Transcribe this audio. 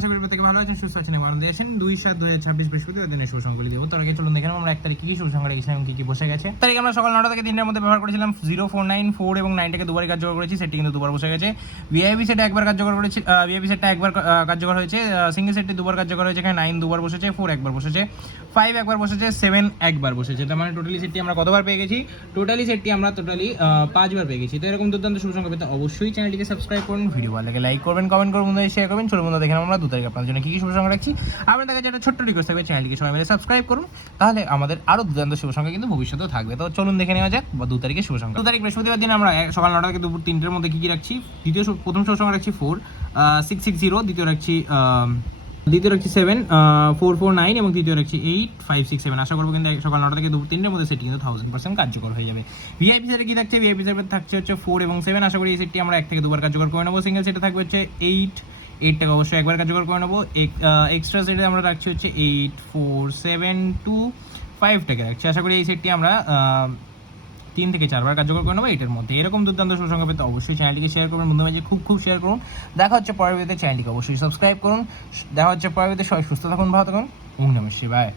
আশা করি প্রত্যেকে ভালো আছেন, সুস্থ আছেন এবং আনন্দে আছেন। 2/7/2026 বৃহস্পতিবার দিনের শুভ সংখ্যাগুলি দেবো। তার আগে চলুন দেখে নেব আমরা 1 তারিখ কি শুভ সংখ্যা রেখেছিলাম এবং কি বসে গেছে। তারিখ আমরা সকাল 9টা থেকে 3টার মধ্যে ব্যবহার করেছিলাম 0, 4, 9, 4 এবং 9টাকে দুবারই কার্যকর করেছি, সেটটি কিন্তু দুবার বসে গেছে। ভিআইপি সেটটা একবার কার্যকর করেছি, ভিআইপি সেটটা একবার কার্যকর হয়েছে, সিঙ্গেল সেটটি দুবার কার্যকর হয়েছে। এখানে 9 দুবার বসেছে, 4 একবার বসেছে, 5 একবার বসেছে, 7 একবার বসেছে। তার মানে টোটালি সেটটি আমরা কতবার পেয়ে গেছি? টোটালি সেটটি আমরা 5 বার পেয়ে গেছি। তো এরকম দুর্দান্ত শুভ সংখ্যা পেতে অবশ্যই চ্যানেলটিকে সাবস্ক্রাইব করুন, ভিডিও ভালো লাগে লাইক করবেন, কমেন্ট করবেন, বন্ধুদের শেয়ার করবেন। চলুন বন্ধুরা দেখে আমরা 2 তারিখ আপনাদের জন্য কি কি শুভ সংখ্যা রাখছি। আপনাদের কাছে একটা ছোট্ট রিকোয়েস্ট থাকবে, চ্যানেলটিকে সবাই মিলে সাবস্ক্রাইব করুন, তাহলে আমাদের আরো দুর্দান্ত শুভ সংখ্যা কিন্তু ভবিষ্যতেও থাকবে। তো চলুন দেখে নেওয়া যাক 2 তারিখের শুভ সংখ্যা। 2 তারিখ বৃহস্পতিবার দিন আমরা সকাল 9টা থেকে দুপুর 3টের মধ্যে কি কি রাখছি? প্রথম শুভ সংখ্যা রাখছি 4, 660, দ্বিতীয় রাখছি 7, 4, 4, 9 এবং তৃতীয় রাখছি 8, 5, 6, 7। আশা করবো কিন্তু সকাল 9টা থেকে দুপুর 3টের মধ্যে সেটি কিন্তু 1000% কার্যকর হয়ে যাবে। ভিআইপি সেটে কি থাকছে? ভিআইপি সেটে থাকছে হচ্ছে 4 এবং 7। আশা করি এই সেটটি আমরা 1 থেকে 2 বার কার্যকর করে নেবো। সিঙ্গেল সেটে থাকবে হচ্ছে 8টাকে অবশ্যই একবার কার্যকর করে নেবো। এক্সট্রা সেটে আমরা রাখছি হচ্ছে 8, 4, 7, 2, 5টাকে রাখছি। আশা করি এই সেটটি আমরা 3 থেকে 4 বার কার্যকর করে নেবো 8-এর মধ্যে। এরকম দুর্দান্ত শুভ সংখ্যা পেতে অবশ্যই চ্যানেলটিকে শেয়ার করবেন, বন্ধু মাঝে খুব শেয়ার করুন। দেখা হচ্ছে পরের ভিডিওতে, চ্যানেলটিকে অবশ্যই সাবস্ক্রাইব করুন। দেখা হচ্ছে পরের ভিডিওতে। সবাই সুস্থ থাকুন, ভালো থাকুন। ওম নমঃ শিবায়।